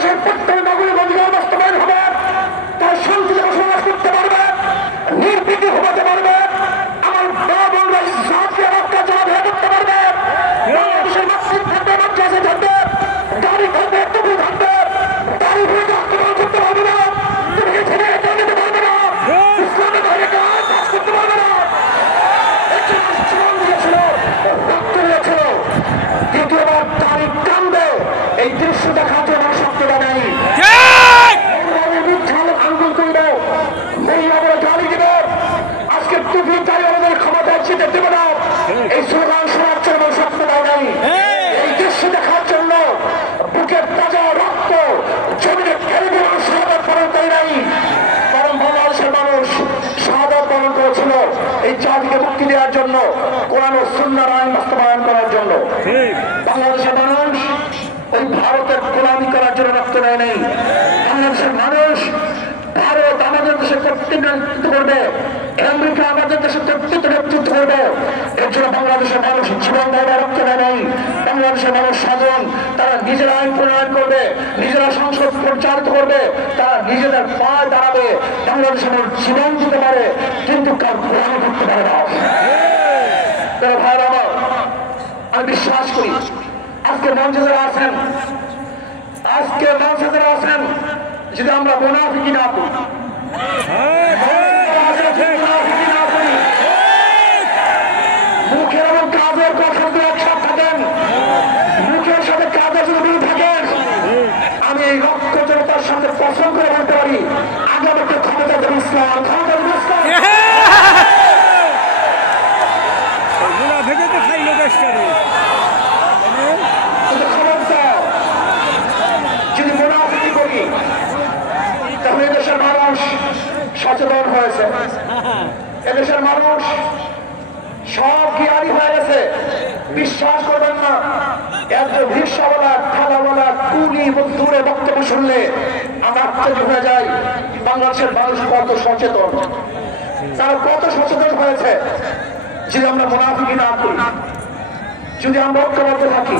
বাংলাদেশের প্রত্যেক নাগরিক অধিকার বাস্তবায়ন হবে, তার শান্তিতে বসবাস করতে পারবে, নির্ভীতি হতে পারবে, আমার মা বোনরা ইসলামকে রক্ষা চলাফেরা করতে পারবে। বাংলাদেশের মসজিদ থাকবে, মাদ্রাসা থাকবে, গাড়ি থাকবে, টুপি থাকবে, গাড়ি ভুলে আক্রমণ করতে পারবে না, তুমি ছেড়ে যেতে পারবে না, ইসলামের বাইরে কাজ করতে পারবে না। রক্ত দিয়েছিল, দ্বিতীয়বার তারিখ কান্দে এই দৃশ্য দেখার জন্য শক্ততা নেই। আন্দোলন করব, মহিলাদের গালি দিব, আজকে টুপি তাই আমাদের ক্ষমতায় জিতে দেব না, এই স্লোগান শোনার জন্য শক্ততা নেই। এই দৃশ্য দেখার জন্য বুকের তাজা রক্ত জমিনে ফেলে দেওয়ার শাহাদাত বরণ করে নাই, কারণ বাংলাদেশের মানুষ শাহাদাত বরণ করেছিল এই জাতিকে মুক্তি দেওয়ার জন্য, কোরআন ও সুন্নাহর আইন বাস্তবায়ন করার জন্য। বাংলাদেশের মানুষ ওই ভারতের গোলামি করার জন্য রক্ত নেয় নেই। বাংলাদেশের মানুষ ভারত আমাদের দেশে কর্তৃত্ব নেতৃত্ব করবে, আমেরিকা আমাদের দেশে কর্তৃত্ব নেতৃত্ব করবে, এর জন্য বাংলাদেশের মানুষ জীবন দেয় রক্ত নেয় নেই। বাংলাদেশের মানুষ সাধারণ, তারা নিজেরা আইন প্রণয়ন করবে, নিজেরা সংসদ পরিচালিত করবে, তারা নিজেদের পায়ে দাঁড়াবে, বাংলাদেশের মানুষ জীবন দিতে পারে, কিন্তু কার গোলামি করতে পারে না। তারা ভাইরা আমার, আমি বিশ্বাস করি আজকে মঞ্চে যারা আছেন, আজকে মঞ্চে যারা আছেন, যদি আমরা মুনাফিকি না করি, মুখের এবং কাজের কথা যদি একসাথে থাকেন, মুখের সাথে কাজের যদি মিল থাকেন, আমি এই রক্ত জনতার সাথে পছন্দ করে বলতে পারি আগামীতে ক্ষমতা দেব ইসলাম, ক্ষমতা দেব ইসলাম। যদি মুনাফিকি করি তাহলে এদেশের মানুষ সচেতন হয়েছে, এদেশের মানুষ সব জ্ঞানী হয়ে গেছে। বিশ্বাস করবেন না, এত রিক্সাওয়ালা, ঠেলাওয়ালা, কুলি দূরে বক্তব্য শুনলে আমরা আশ্চর্য হয়ে যাই বাংলাদেশের মানুষ কত সচেতন, তারা কত সচেতন হয়েছে। যদি আমরা মুনাফিকি না করি, যদি আমরা ঐক্যবদ্ধ থাকি,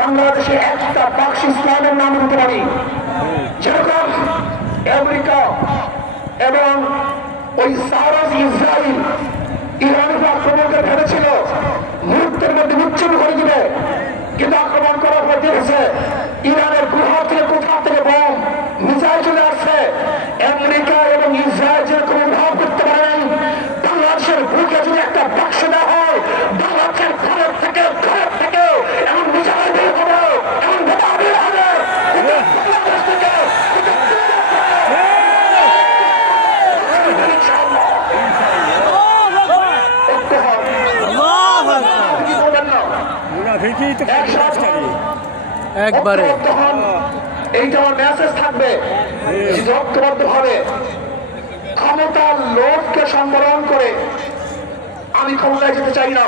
বাংলাদেশে একটা বাক্স ইসলামের নাম দিতে পারি, যেরকম আমেরিকা এবং ওই সারস ইসরায়েল ইরানের আক্রমণকে ভেবেছিল মুহূর্তের মধ্যে বিচ্ছিন্ন করে দিবে, কিন্তু আক্রমণ করার পর দেখেছে ইরানের গুহা থেকে কোথা থেকে বোম মিসাইল চলে আসছে। আমেরিকা এবং ইসরায়েল যেরকম ভাব করতে পারেন, বাংলাদেশের বুকে যদি একটা বাক্স দেওয়া হয়, বাংলাদেশের ঘরের থেকে এমন মিসাইল বের হবে, এমন বোমা বের হবে, বাংলাদেশ থেকে একবারে এইটা আমার মেসেজ থাকবে, ঐক্যবদ্ধ ভাবে ক্ষমতার লোভকে সম্বরণ করে আমি ক্ষমতায় যেতে চাই না,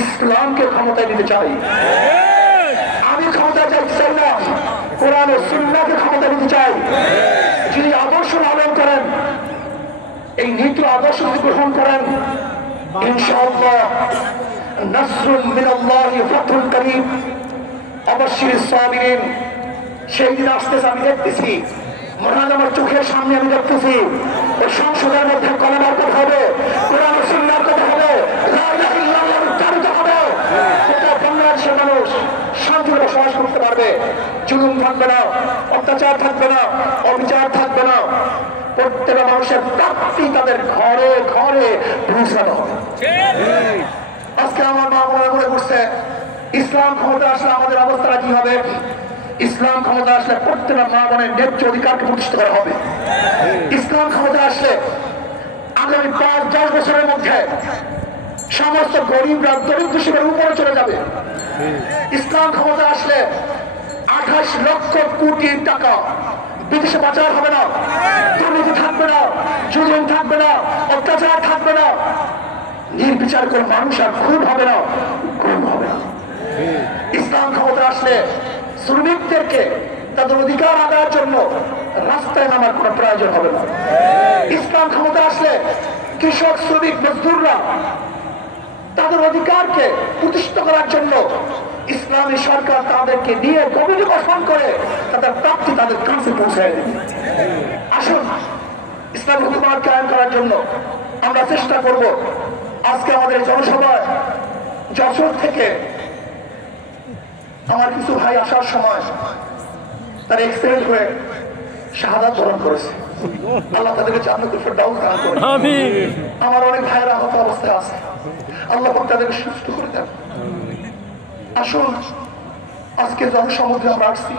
ইসলামকে ক্ষমতায় নিতে চাই। আমি ক্ষমতায় যেতে চাই না, কোরআন ও সুন্নাহকে ক্ষমতা নিতে চাই। যিনি আদর্শ লালন করেন, এই নীতি আদর্শ যদি গ্রহণ করেন, ইনশাআল্লাহ নাসরুম মিনাল্লাহি ফাতহুন করিম, অবশ্যই সাবিরিন, সেই দিন আসতেছে। আমি দেখতেছি, মনে হয় আমার চোখের সামনে আমি দেখতেছি ওই সংসদের মধ্যে কলেমার কথা হবে, কোরআন ও সুন্নাহর কথা হবে, লা ইলাহা ইল্লাল্লাহ উচ্চারিত হবে। বাংলাদেশের মানুষ শান্তিতে বসবাস করতে পারবে, জুলুম থাকবে না, অত্যাচার থাকবে না, অবিচার থাকবে না, প্রত্যেকটা মানুষের প্রাপ্তি তাদের ঘরে ঘরে পৌঁছানো হবে। আজকে আমার মা মনে মনে করছে ইসলাম ক্ষমতা আসলে আমাদের অবস্থাটা কি হবে। ইসলাম ক্ষমতা আসলে প্রত্যেকটা মা বোনের ন্যায্য অধিকারকে প্রতিষ্ঠিত করা হবে। ইসলাম ক্ষমতা আসলে আগামী 5-10 বছরের মধ্যে সমস্ত গরিবরা দরিদ্র সীমার উপরে চলে যাবে। ইসলাম ক্ষমতা আসলে 28 লক্ষ কোটি টাকা বিদেশে পাচার হবে না, দুর্নীতি থাকবে না, জুলুম থাকবে না, অত্যাচার থাকবে না, নির্বিচার করে মানুষ আর খুন হবে না, গুম হবে না। ইসলাম ক্ষমতা আসলে শ্রমিকদেরকে তাদের অধিকার আদায়ের জন্য রাস্তায় নামার কোনো প্রয়োজন হবে না। ইসলাম ক্ষমতা আসলে কৃষক, শ্রমিক, মজদুররা তাদের অধিকারকে প্রতিষ্ঠিত করার জন্য ইসলামী সরকার তাদেরকে নিয়ে কমিটি গঠন করে তাদের প্রাপ্তি তাদের কাছে পৌঁছায় দেবে। আসুন ইসলামী হুকুমত কায়েম করার জন্য আমরা চেষ্টা করব। আজকে আমাদের জনসভায় যশোর থেকে আমার কিছু ভাই আসার সময় তারা এক্সিডেন্ট হয়ে শাহাদাত বরণ করেছে। আল্লাহ তাদেরকে জান্নাতুল ফেরদাউস দান করুন। আমিন। আমার অনেক ভাইরা আহত অবস্থায় আছে, আল্লাহ পাক তাদেরকে সুস্থ করে দেন। আসুন আজকে জনসমুদ্রে আমরা আসছি,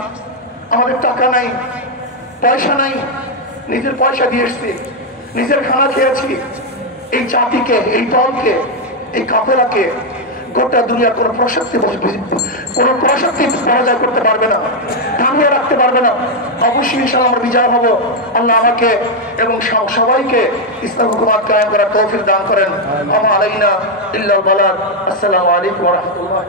আমাদের টাকা নাই, পয়সা নাই, নিজের পয়সা দিয়ে এসছি, নিজের খানা খেয়েছি। এই জাতিকে, এই দলকে, এই কাফেলাকে গোটা দুনিয়ার কোনো প্রশক্তি পরাজয় করতে পারবে না, থামিয়ে রাখতে পারবে না। অবশ্যই ইনশাআল্লাহ আমরা বিজয় হব। আল্লাহ আমাকে এবং সবাইকে ইসলাম হুকুমত কায়েম করার তৌফিক দান করেন। আমা আলাইনা ইল্লাল বালাগ। আসসালামু আলাইকুম ওয়া রাহমাতুল্লাহ।